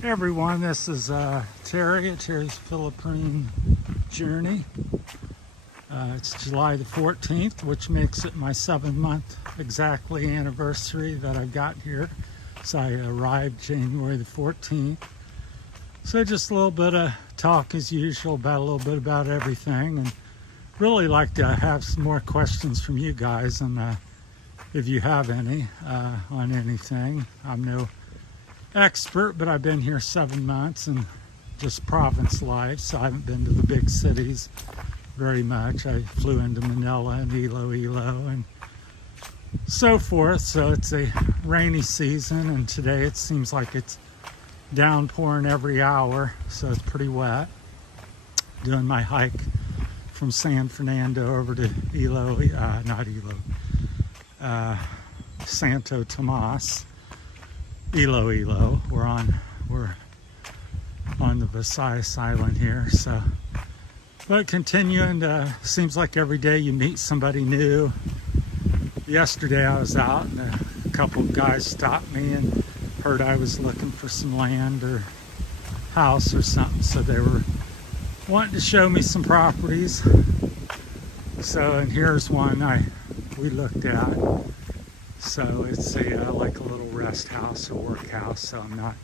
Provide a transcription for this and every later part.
Hey everyone, this is Terry at Terry's Philippine Journey. It's July the 14th, which makes it my 7-month exactly anniversary that I got here. So I arrived January the 14th. So just a little bit of talk as usual about a little bit about everything, and really like to have some more questions from you guys, and if you have any on anything. I'm no expert, but I've been here 7 months and just province life, so I haven't been to the big cities very much. I flew into Manila and Iloilo and so forth. So it's a rainy season, and today it seems like it's downpouring every hour, so it's pretty wet. Doing my hike from San Fernando over to Santo Tomas. Iloilo. We're on the Visayas island here. So, but continuing to, seems like every day you meet somebody new. Yesterday I was out and a couple of guys stopped me and heard I was looking for some land or house or something, so they were wanting to show me some properties. So, and here's one we looked at. So it's like a little rest house or workhouse, so I'm not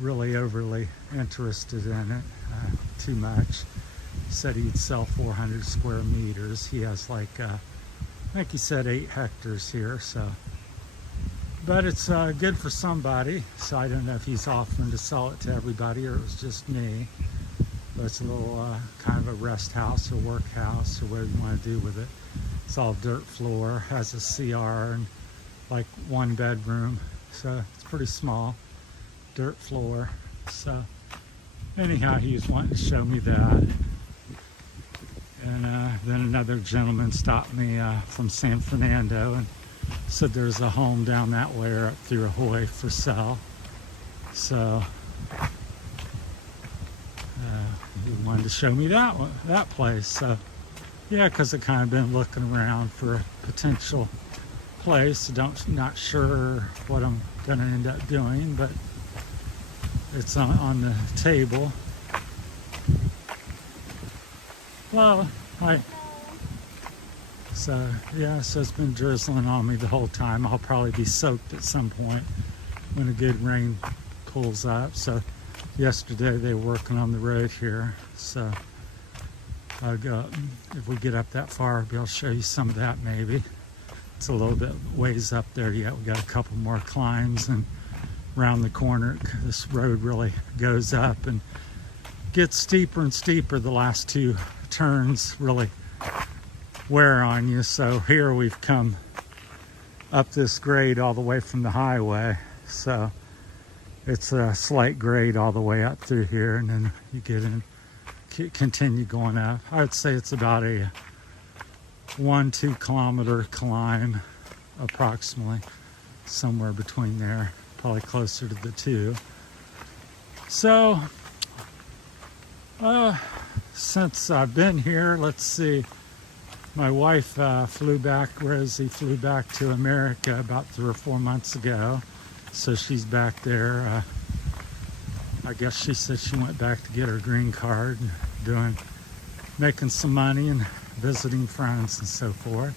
really overly interested in it too much. He said he'd sell 400 square meters. He has like he said 8 hectares here, so. But it's good for somebody, so I don't know if he's offering to sell it to everybody or it was just me. But it's a little kind of a rest house or workhouse or whatever you want to do with it. It's all dirt floor, has a CR and like 1 bedroom, so it's pretty small, dirt floor. So anyhow, he was wanting to show me that. And then another gentleman stopped me from San Fernando and said there's a home down that way or up through Ahoy for sale. So he wanted to show me that place. So yeah, because I've kind of been looking around for a potential place. Not sure what I'm going to end up doing, but it's on the table. Well, so yeah, so it's been drizzling on me the whole time. I'll probably be soaked at some point when a good rain pulls up. So yesterday they were working on the road here, so I'll go, if we get up that far, I'll show you some of that maybe. It's a little bit ways up there yet. We got a couple more climbs, and around the corner this road really goes up and gets steeper and steeper. The last 2 turns really wear on you. So here we've come up this grade all the way from the highway, so it's a slight grade all the way up through here, and then you get in, continue going up. I would say it's about a 1-2 kilometer climb, approximately, somewhere between there, probably closer to the 2. So since I've been here, let's see, my wife Rosie flew back to America about 3 or 4 months ago, so she's back there. I guess she said she went back to get her green card and making some money and visiting friends and so forth.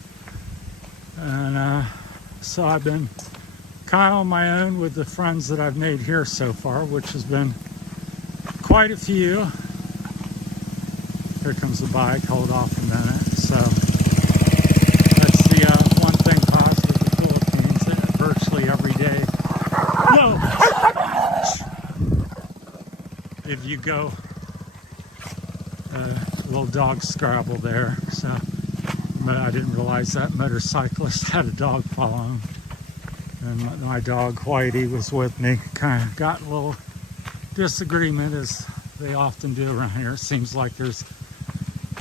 And so I've been kind of on my own with the friends that I've made here so far, which has been quite a few. Here comes the bike, hold off a minute. So that's the one thing positive of the Philippines, that virtually every day, if you go, little dog scrabble there, so, but I didn't realize that motorcyclist had a dog following him, and my dog Whitey was with me. Kind of got a little disagreement, as they often do around here. It seems like there's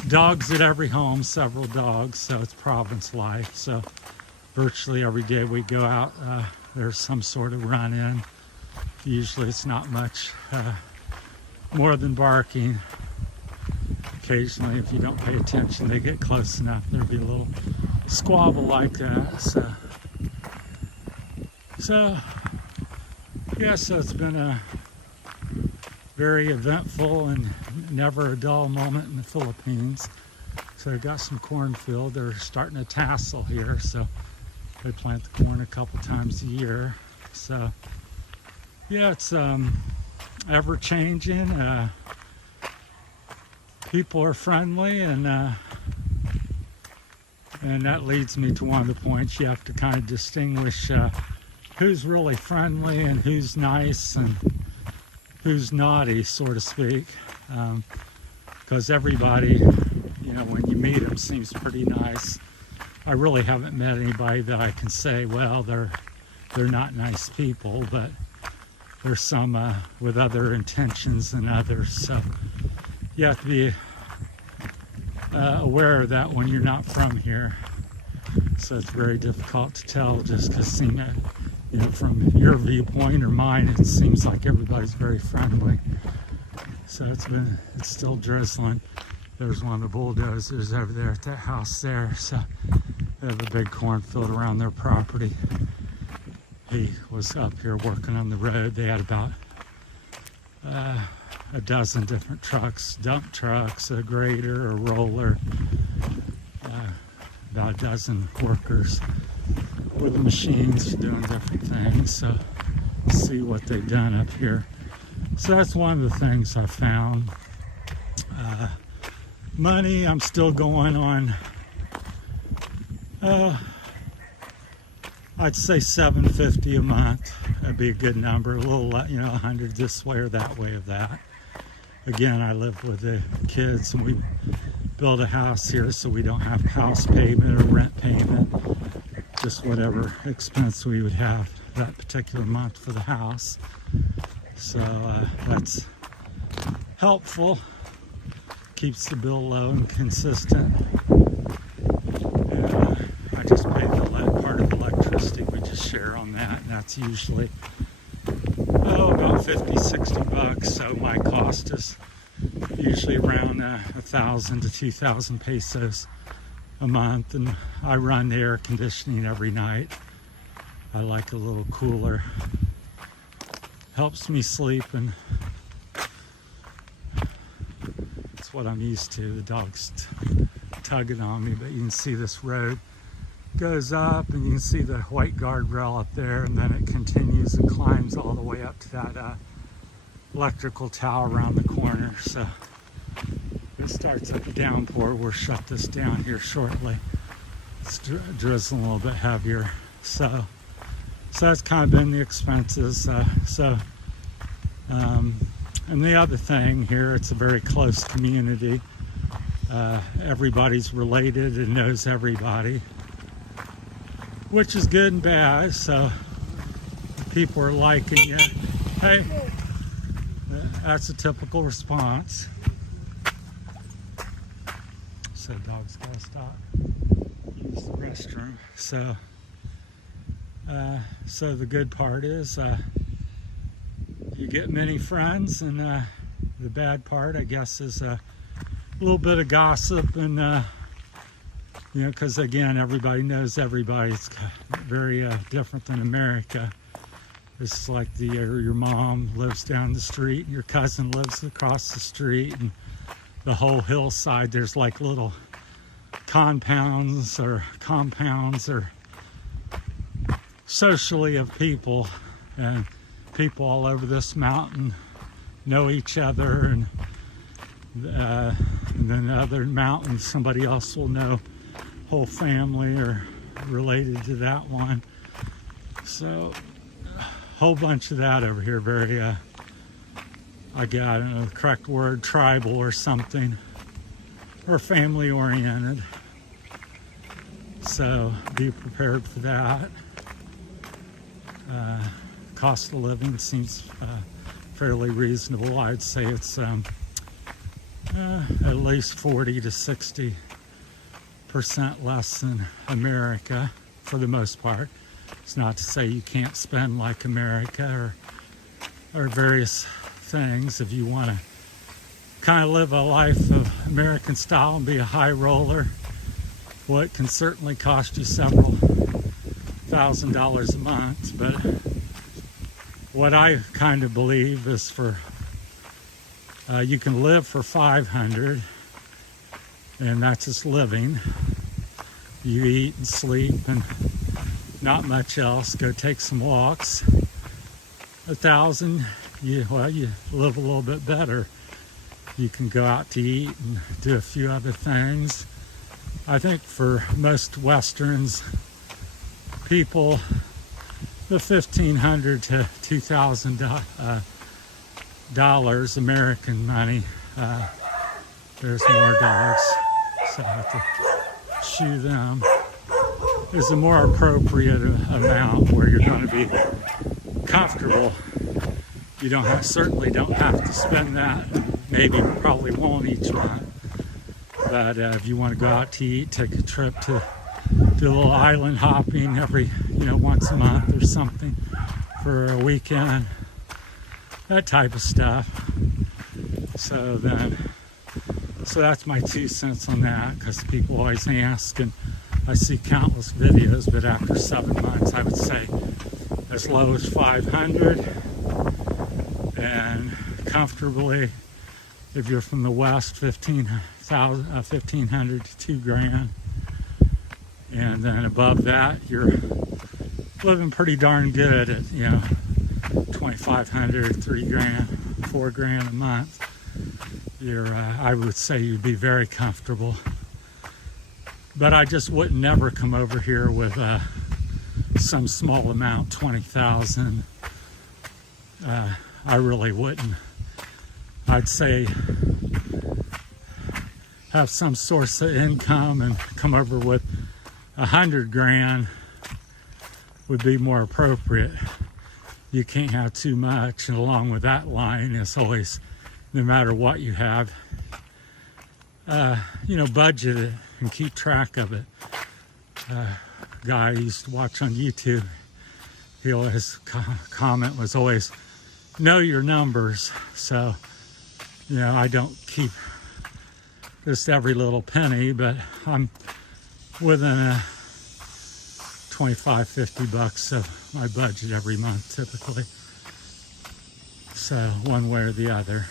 dogs at every home, several dogs, so it's province life. So virtually every day we go out, there's some sort of run-in. Usually it's not much more than barking. Occasionally, if you don't pay attention, they get close enough, there'll be a little squabble like that. So yeah, so it's been a very eventful and never a dull moment in the Philippines. So they've got some cornfield. They're starting to tassel here, so they plant the corn a couple times a year. So yeah, it's ever changing. People are friendly, and that leads me to one of the points. You have to kind of distinguish who's really friendly and who's nice and who's naughty, so to speak, because everybody, you know, when you meet them, seems pretty nice. I really haven't met anybody that I can say, well, they're not nice people, but there's some with other intentions than others. So you have to be aware of that when you're not from here. So it's very difficult to tell, just because, you know, from your viewpoint or mine, it seems like everybody's very friendly. So it's still drizzling. There's one of the bulldozers over there at that house there. So they have a big cornfield around their property. He was up here working on the road. They had about a dozen different trucks, dump trucks, a grader, a roller, about a dozen workers with machines doing different things. So see what they've done up here. So that's one of the things I found. Money, I'm still going on, I'd say $750 a month. That'd be a good number. A little, you know, 100 this way or that way of that. Again, I live with the kids, and we built a house here, so we don't have house payment or rent payment. Just whatever expense we would have that particular month for the house. So that's helpful. Keeps the bill low and consistent. I just pay the part of electricity. We just share on that, and that's usually about $50-$60. So my cost is usually around 1,000 to 2,000 pesos a month, and I run the air conditioning every night. I like a little cooler. Helps me sleep, and it's what I'm used to. The dog's tugging on me, but you can see this road goes up, and you can see the white guardrail up there, and then it continues and climbs all the way up to that electrical tower around the corner. So if it starts a downpour, we'll shut this down here shortly. It's drizzling a little bit heavier. So that's kind of been the expenses. And the other thing here, it's a very close community. Everybody's related and knows everybody, which is good and bad. So people are liking you. Hey, that's a typical response. So dog's gotta stop, use the restroom. So the good part is you get many friends, and the bad part, I guess, is a little bit of gossip, and you know, because again, everybody knows everybody. It's very different than America. It's like your mom lives down the street, and your cousin lives across the street, and the whole hillside, there's like little compounds or socially of people, and people all over this mountain know each other, and then the other mountain, somebody else will know, whole family or related to that one. So a whole bunch of that over here. Very I don't know the correct word, tribal or something, or family oriented. So be prepared for that. Cost of living seems fairly reasonable. I'd say it's at least 40 to 60% less than America for the most part. It's not to say you can't spend like America or various things. If you want to kind of live a life of American style and be a high roller, well, it can certainly cost you several $1,000s a month. But what I kind of believe is for You can live for 500, and that's just living. You eat and sleep and not much else. Go take some walks. 1,000, you live a little bit better. You can go out to eat and do a few other things. I think for most Westerns, people, the $1,500 to $2,000 American money, there's more dollars, so I have to shoe them, is a more appropriate amount where you're going to be comfortable. You certainly don't have to spend that. Maybe probably won't each month. But if you want to go out to eat, take a trip to do a little island hopping every, once a month or something for a weekend, that type of stuff. So that's my 2 cents on that, because people always ask, and I see countless videos, but after 7 months, I would say as low as 500, and comfortably, if you're from the West, 1,500 to $2,000, and then above that, you're living pretty darn good at 2,500, $3,000, $4,000 a month. I would say you'd be very comfortable. But I just would never come over here with some small amount, 20,000. I really wouldn't. I'd say have some source of income and come over with 100,000 would be more appropriate. You can't have too much, and along with that line is always, no matter what you have, budget it and keep track of it. Guy I used to watch on YouTube, his comment was always, know your numbers. So, I don't keep just every little penny, but I'm within 25, $50 of my budget every month typically. So one way or the other.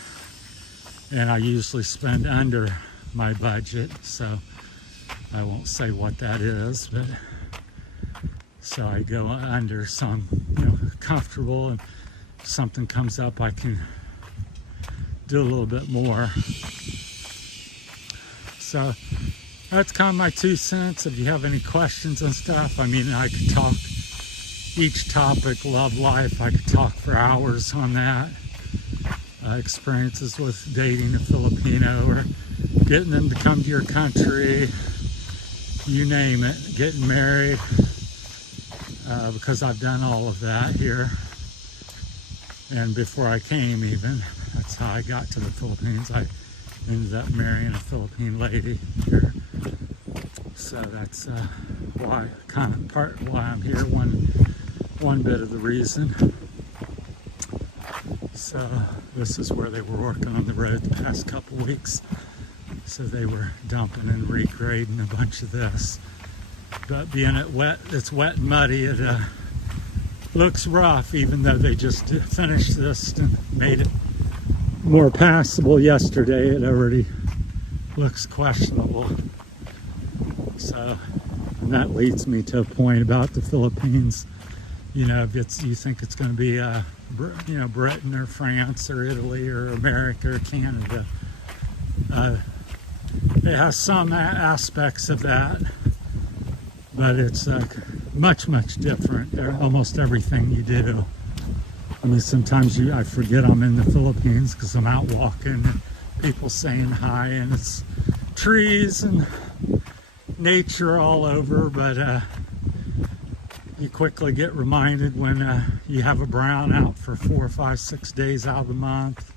And I usually spend under my budget, so I won't say what that is, but so I go under, so I'm comfortable, and if something comes up I can do a little bit more. So that's kind of my 2 cents. If you have any questions and stuff, I could talk each topic, love life, I could talk for hours on that. Experiences with dating a Filipino or getting them to come to your country, you name it, getting married, because I've done all of that here. And before I came even, that's how I got to the Philippines. I ended up marrying a Philippine lady here. So that's why I'm here, one bit of the reason. So this is where they were working on the road the past couple weeks. So they were dumping and regrading a bunch of this. But being it's wet and muddy, it looks rough, even though they just finished this and made it more passable yesterday. It already looks questionable. So, and that leads me to a point about the Philippines. If you think it's going to be Britain or France or Italy or America or Canada, it has some aspects of that, but it's much different. Almost everything you do. Sometimes I forget I'm in the Philippines because I'm out walking and people saying hi, and it's trees and nature all over, but you quickly get reminded when you have a brownout for 4, 5, 6 days out of the month.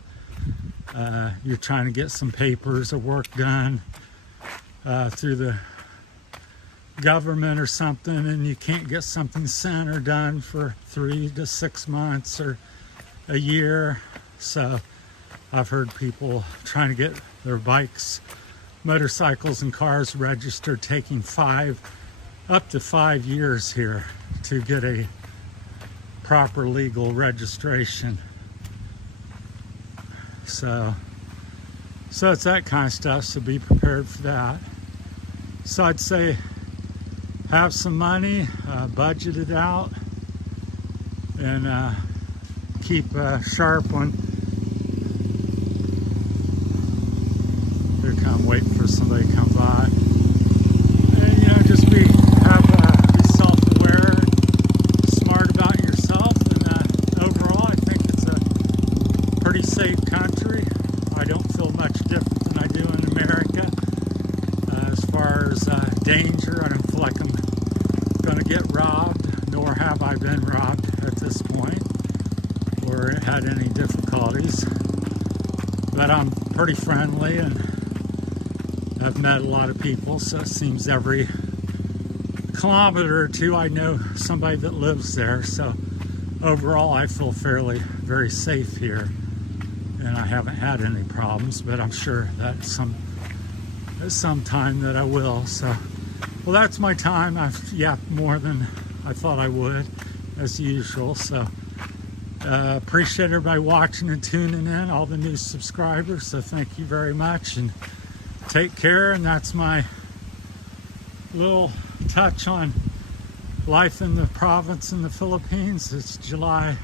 You're trying to get some papers or work done through the government or something, and you can't get something sent or done for 3 to 6 months or a year. So I've heard people trying to get their bikes, motorcycles, and cars registered taking up to 5 years here to get a proper legal registration. So So it's that kind of stuff, so be prepared for that. So I'd say have some money, budget it out, and keep sharp on. They're kind of waiting for somebody to come by. And just be self-aware, smart about yourself, and overall I think it's a pretty safe country. I don't feel much different than I do in America. As far as danger, I don't feel like I'm going to get robbed, nor have I been robbed at this point, or had any difficulties. But I'm pretty friendly, and I've met a lot of people, so it seems every kilometer or two I know somebody that lives there. So overall I feel very safe here, and I haven't had any problems, but I'm sure that at some time that I will. So, well, that's my time. I've yapped more than I thought I would, as usual. So appreciate everybody watching and tuning in, all the new subscribers. So thank you very much, and take care. And that's my little touch on life in the province in the Philippines. It's July